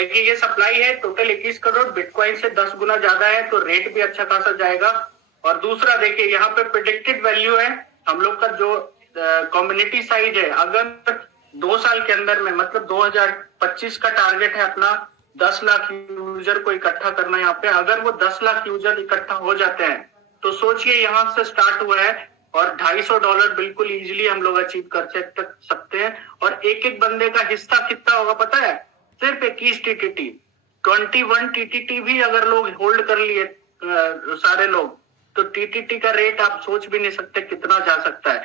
देखिए ये सप्लाई है टोटल 21 करोड़, बिटकॉइन से 10 गुना ज्यादा है, तो रेट भी अच्छा खासा जाएगा। और दूसरा देखिए यहाँ पे प्रेडिक्टेड वैल्यू है हम लोग का जो कम्युनिटी साइज है, अगर 2 साल के अंदर में मतलब 2025 का टारगेट है अपना 10 लाख यूजर को इकट्ठा करना यहाँ पे, अगर वो 10 लाख यूजर इकट्ठा हो जाते हैं तो सोचिए यहाँ से स्टार्ट हुआ है और $250 बिल्कुल इजीली हम लोग अचीव कर सकते हैं। और एक एक बंदे का हिस्सा कितना होगा पता है? सिर्फ 21 टीटीटी, 21 टीटीटी भी अगर लोग होल्ड कर लिए सारे लोग, तो टीटीटी का रेट आप सोच भी नहीं सकते कितना जा सकता है।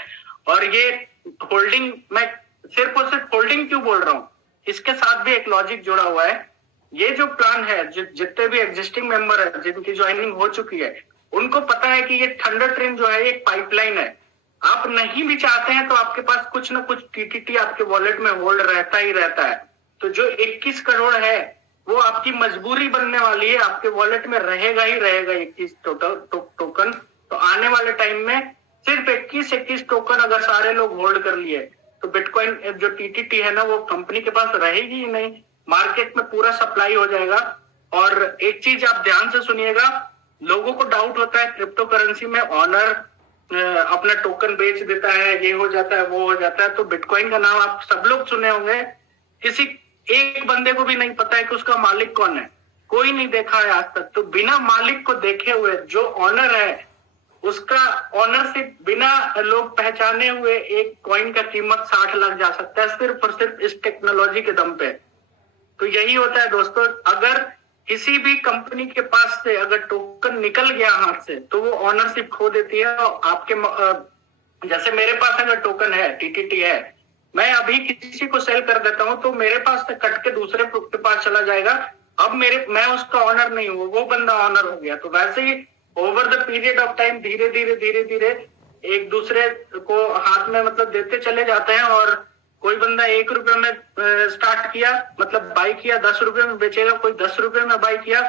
और ये होल्डिंग, मैं सिर्फ और सिर्फ होल्डिंग क्यों बोल रहा हूँ, इसके साथ भी एक लॉजिक जुड़ा हुआ है। ये जो प्लान है, जितने भी एग्जिस्टिंग मेंबर है जिनकी ज्वाइनिंग हो चुकी है, उनको पता है कि ये थंडर ट्रेन जो है एक पाइपलाइन है। आप नहीं भी चाहते हैं तो आपके पास कुछ ना कुछ टीटीटी आपके वॉलेट में होल्ड रहता ही रहता है। तो जो 21 करोड़ है वो आपकी मजबूरी बनने वाली है, आपके वॉलेट में रहेगा ही रहेगा 21 टोटल टोकन। तो आने वाले टाइम में सिर्फ 21 टोकन अगर सारे लोग होल्ड कर लिए तो बिटकॉइन जो टीटीटी है ना वो कंपनी के पास रहेगी ही नहीं, मार्केट में पूरा सप्लाई हो जाएगा। और एक चीज आप ध्यान से सुनिएगा, लोगों को डाउट होता है क्रिप्टो करेंसी में ऑनर अपना टोकन बेच देता है, ये हो जाता है वो हो जाता है। तो बिटकॉइन का नाम आप सब लोग सुने होंगे, किसी एक बंदे को भी नहीं पता है कि उसका मालिक कौन है, कोई नहीं देखा है आज तक। तो बिना मालिक को देखे हुए जो ऑनर है उसका ऑनरशिप बिना लोग पहचाने हुए एक कॉइन का कीमत 60 लाख जा सकता है सिर्फ और सिर्फ इस टेक्नोलॉजी के दम पे। तो यही होता है दोस्तों, अगर किसी भी कंपनी के पास से अगर टोकन निकल गया हाथ से तो वो ऑनरशिप खो देती है। और आपके जैसे मेरे पास अगर टोकन है, टीटीटी है, मैं अभी किसी को सेल कर देता हूं तो मेरे पास से कट के दूसरे के पास चला जाएगा। अब मैं उसका ऑनर नहीं हूं, वो बंदा ऑनर हो गया। तो वैसे ही over the period of time धीरे धीरे एक दूसरे को हाथ में मतलब देते चले जाते हैं। और कोई बंदा 1 रुपए में स्टार्ट किया, मतलब बाई किया, 10 रुपए में बेचेगा, कोई 10 रुपए में बाई किया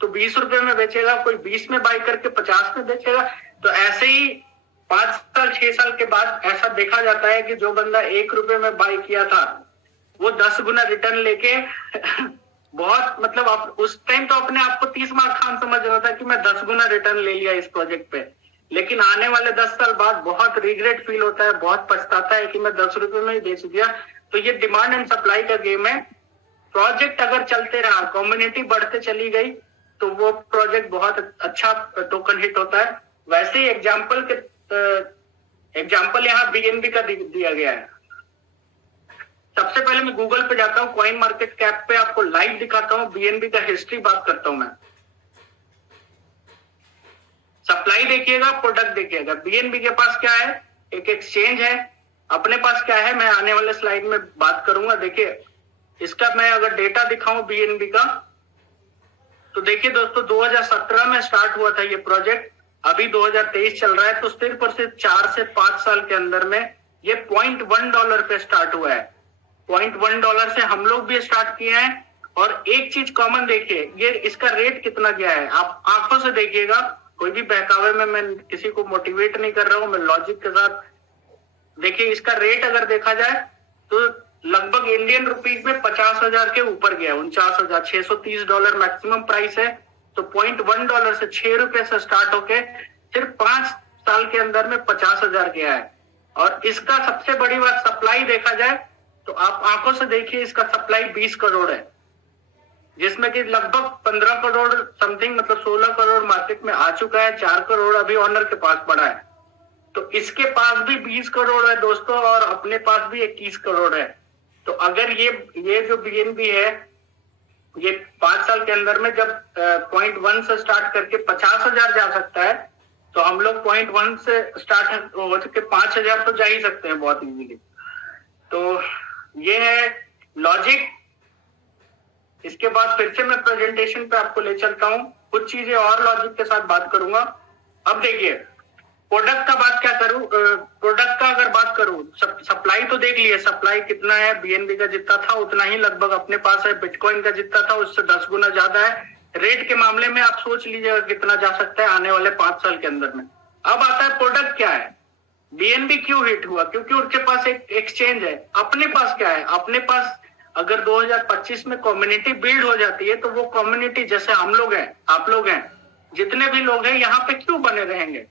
तो 20 रुपए में बेचेगा, कोई 20 में बाई करके 50 में बेचेगा। तो ऐसे ही 5 साल 6 साल के बाद ऐसा देखा जाता है कि जो बंदा 1 रुपए में बाई किया था वो 10 गुना रिटर्न लेके बहुत मतलब आप उस टाइम तो अपने आप को 30 मार खान समझ रहा था कि मैं 10 गुना रिटर्न ले लिया इस प्रोजेक्ट पे, लेकिन आने वाले 10 साल बाद बहुत रिग्रेट फील होता है, बहुत पछताता है कि मैं 10 रुपए में ही बेच दिया। तो ये डिमांड एंड सप्लाई का गेम है। प्रोजेक्ट अगर चलते रहा, कम्युनिटी बढ़ते चली गई तो वो प्रोजेक्ट बहुत अच्छा टोकन हिट होता है। वैसे ही एग्जाम्पल यहाँ बीएनबी का दिया गया है। सबसे पहले मैं गूगल पे जाता हूँ, कॉइन मार्केट कैप पे आपको लाइव दिखाता हूँ, बीएनबी का हिस्ट्री बात करता हूं मैं। सप्लाई देखिएगा, प्रोडक्ट देखिएगा। बीएनबी के पास क्या है, एक एक्सचेंज है, अपने पास क्या है मैं आने वाले स्लाइड में बात करूंगा। देखिए इसका मैं अगर डेटा दिखाऊं बीएनबी का, तो देखिए दोस्तों 2017 में स्टार्ट हुआ था ये प्रोजेक्ट, अभी 2023 चल रहा है। तो सिर्फ और सिर्फ 4 से 5 साल के अंदर में ये $0.1 पे स्टार्ट हुआ है। $0.1 से हम लोग भी स्टार्ट किए हैं। और एक चीज कॉमन देखिए, ये इसका रेट कितना गया है आप आंखों से देखिएगा, कोई भी बहकावे में मैं किसी को मोटिवेट नहीं कर रहा हूं, मैं लॉजिक के साथ। देखिए इसका रेट अगर देखा जाए तो लगभग इंडियन रुपीज में 50,000 के ऊपर गया, $49,000, $630 मैक्सिमम प्राइस है। तो $0.1 से 6 रुपए से स्टार्ट होके सिर्फ 5 साल के अंदर में 50,000 गया है। और इसका सबसे बड़ी बात सप्लाई देखा जाए तो आप आंखों से देखिए, इसका सप्लाई 20 करोड़ है, जिसमें कि लगभग 15 करोड़ समथिंग मतलब 16 करोड़ मार्केट में आ चुका है, 4 करोड़ अभी ऑनर के पास पड़ा है। तो इसके पास भी 20 करोड़ है दोस्तों, और अपने पास भी 21 करोड़ है। तो अगर ये जो बीएनबी है ये 5 साल के अंदर में जब 0.1 से स्टार्ट करके 50,000 जा सकता है, तो हम लोग 0.1 से स्टार्ट हो चुके 5,000 तो जा ही सकते हैं बहुत इजीली। तो ये है लॉजिक। इसके बाद फिर से मैं प्रेजेंटेशन पे आपको ले चलता हूं, कुछ चीजें और लॉजिक के साथ बात करूंगा। अब देखिए प्रोडक्ट का बात क्या करूं, प्रोडक्ट का अगर बात करूं, सप्लाई तो देख लिए, सप्लाई कितना है, बीएनबी का जितना था उतना ही लगभग अपने पास है, बिटकॉइन का जितना था उससे 10 गुना ज्यादा है। रेट के मामले में आप सोच लीजिएगा कितना जा सकता है आने वाले 5 साल के अंदर में। अब आता है प्रोडक्ट क्या है, बीएनबी क्यों हिट हुआ, क्योंकि उनके पास एक एक्सचेंज है। अपने पास क्या है, अपने पास अगर 2025 में कम्युनिटी बिल्ड हो जाती है, तो वो कम्युनिटी जैसे हम लोग हैं, आप लोग हैं, जितने भी लोग हैं यहाँ पे क्यों बने रहेंगे।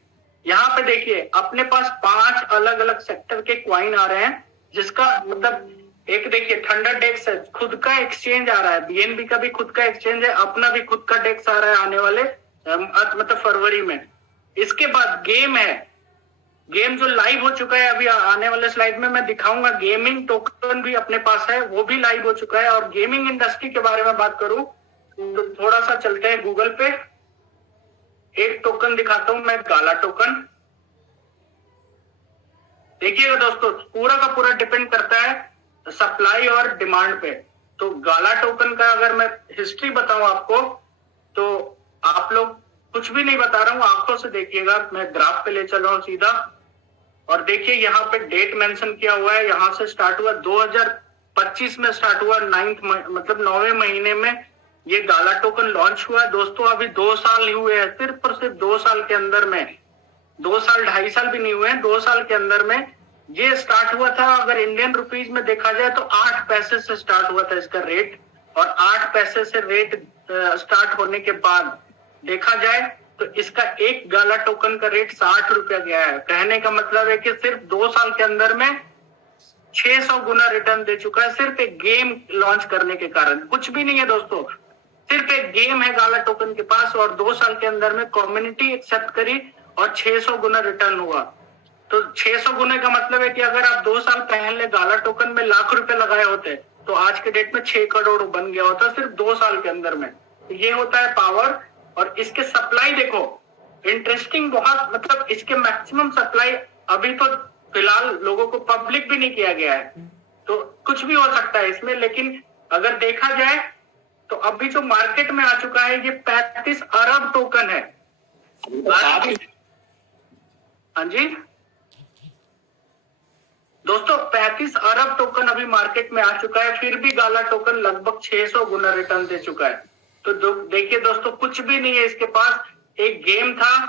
यहाँ पे देखिए अपने पास 5 अलग अलग सेक्टर के क्वाइन आ रहे हैं, जिसका मतलब एक देखिए थंडर डेक्स है, खुद का एक्सचेंज आ रहा है, बीएनबी का भी खुद का एक्सचेंज है, अपना भी खुद का डेक्स आ रहा है आने वाले मतलब फरवरी में। इसके बाद गेम है, गेम जो लाइव हो चुका है, अभी आने वाले स्लाइड में मैं दिखाऊंगा। गेमिंग टोकन भी अपने पास है, वो भी लाइव हो चुका है। और गेमिंग इंडस्ट्री के बारे में बात करूं तो थोड़ा सा चलते हैं गूगल पे, एक टोकन दिखाता हूं मैं, गाला टोकन। देखिएगा दोस्तों, पूरा का पूरा डिपेंड करता है सप्लाई और डिमांड पे। तो गाला टोकन का अगर मैं हिस्ट्री बताऊं आपको, तो आप लोग कुछ भी नहीं बता रहा हूं, आंखों से देखिएगा, मैं ग्राफ पे ले चल रहा हूं सीधा। और देखिए यहाँ पे डेट मेंशन किया हुआ है, यहाँ से स्टार्ट हुआ 2025 में स्टार्ट हुआ, 9th मतलब 9वें महीने में ये गाला टोकन लॉन्च हुआ है दोस्तों। अभी 2 साल ही हुए हैं, सिर्फ और सिर्फ 2 साल के अंदर में, 2 साल 2.5 साल भी नहीं हुए हैं, 2 साल के अंदर में ये स्टार्ट हुआ था। अगर इंडियन रुपीज में देखा जाए तो 8 पैसे से स्टार्ट हुआ था इसका रेट, और 8 पैसे से रेट स्टार्ट होने के बाद देखा जाए तो इसका एक गाला टोकन का रेट 60 रुपया गया है। कहने का मतलब है कि सिर्फ 2 साल के अंदर में 600 गुना रिटर्न दे चुका है, सिर्फ एक गेम लॉन्च करने के कारण। कुछ भी नहीं है दोस्तों, सिर्फ एक गेम है गाला टोकन के पास, और 2 साल के अंदर में कम्युनिटी एक्सेप्ट करी और 600 गुना रिटर्न हुआ। तो 600 गुने का मतलब है कि अगर आप 2 साल पहले गाला टोकन में लाख रुपए लगाए होते तो आज के डेट में 6 करोड़ बन गया होता, सिर्फ 2 साल के अंदर में। ये होता है पावर। और इसके सप्लाई देखो, इंटरेस्टिंग बहुत, मतलब इसके मैक्सिमम सप्लाई अभी तो फिलहाल लोगों को पब्लिक भी नहीं किया गया है, तो कुछ भी हो सकता है इसमें। लेकिन अगर देखा जाए तो अभी जो मार्केट में आ चुका है ये 35 अरब टोकन है। हाँ जी दोस्तों, 35 अरब टोकन अभी मार्केट में आ चुका है, फिर भी गाला टोकन लगभग 600 गुना रिटर्न दे चुका है। तो देखिए दोस्तों, कुछ भी नहीं है इसके पास, एक गेम था।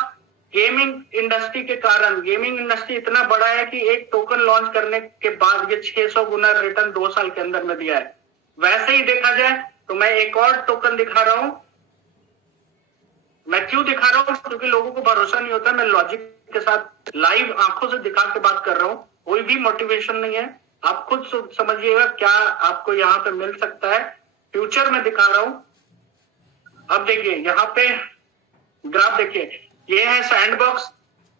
गेमिंग इंडस्ट्री के कारण, गेमिंग इंडस्ट्री इतना बड़ा है कि एक टोकन लॉन्च करने के बाद ये 600 गुना रिटर्न 2 साल के अंदर में दिया है। वैसे ही देखा जाए तो मैं एक और टोकन दिखा रहा हूं। मैं क्यों दिखा रहा हूं, क्योंकि लोगों को भरोसा नहीं होता, मैं लॉजिक के साथ लाइव आंखों से दिखा के बात कर रहा हूं, कोई भी मोटिवेशन नहीं है। आप खुद समझिएगा क्या आपको यहाँ पे मिल सकता है। फ्यूचर में दिखा रहा हूं। अब देखिए यहाँ पे ग्राफ देखिए, ये है सैंडबॉक्स।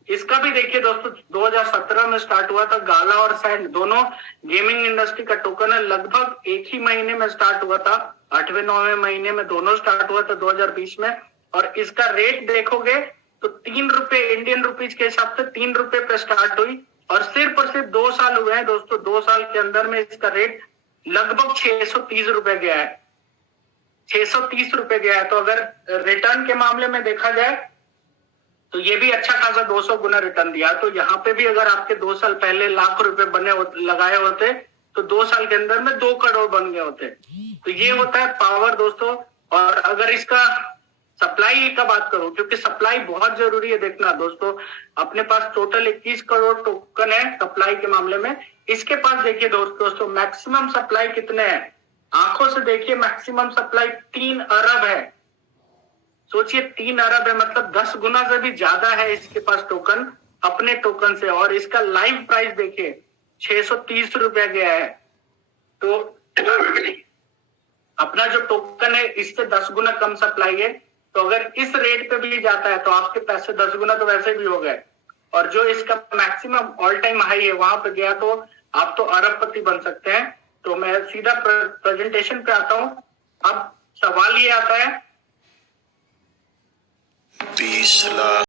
इसका भी देखिए दोस्तों, 2017 में स्टार्ट हुआ था। गाला और सैंड दोनों गेमिंग इंडस्ट्री का टोकन है, लगभग एक ही महीने में स्टार्ट हुआ था, 8वें 9वें महीने में दोनों स्टार्ट हुआ था 2020 में। और इसका रेट देखोगे तो 3 रुपए इंडियन रुपीज के हिसाब से 3 रुपए पे स्टार्ट हुई, और सिर्फ 2 साल हुए हैं दोस्तों। 2 साल के अंदर में इसका रेट लगभग 630 रुपए गया है, 630 रुपए गया है। तो अगर रिटर्न के मामले में देखा जाए तो ये भी अच्छा खासा 200 गुना रिटर्न दिया। तो यहाँ पे भी अगर आपके 2 साल पहले लाख रुपए लगाए होते तो 2 साल के अंदर में 2 करोड़ बन गए होते। तो ये होता है पावर दोस्तों। और अगर इसका सप्लाई का बात करूं, क्योंकि सप्लाई बहुत जरूरी है देखना दोस्तों, अपने पास टोटल 21 करोड़ टोकन है सप्लाई के मामले में। इसके पास देखिए दोस्तों मैक्सिमम सप्लाई कितने हैं, आंखों से देखिए, मैक्सिमम सप्लाई 3 अरब है। सोचिए 3 अरब है, मतलब 10 गुना से भी ज्यादा है इसके पास टोकन अपने टोकन से। और इसका लाइव प्राइस देखिए 630 रुपया गया है। तो अपना जो टोकन है इससे 10 गुना कम सप्लाई है। तो अगर इस रेट पे भी जाता है तो आपके पैसे 10 गुना तो वैसे भी हो गए। और जो इसका मैक्सिमम ऑल टाइम हाई है वहां पे गया तो आप तो अरबपति बन सकते हैं। तो मैं सीधा प्रेजेंटेशन पे आता हूं। अब सवाल ये आता है, 20 लाख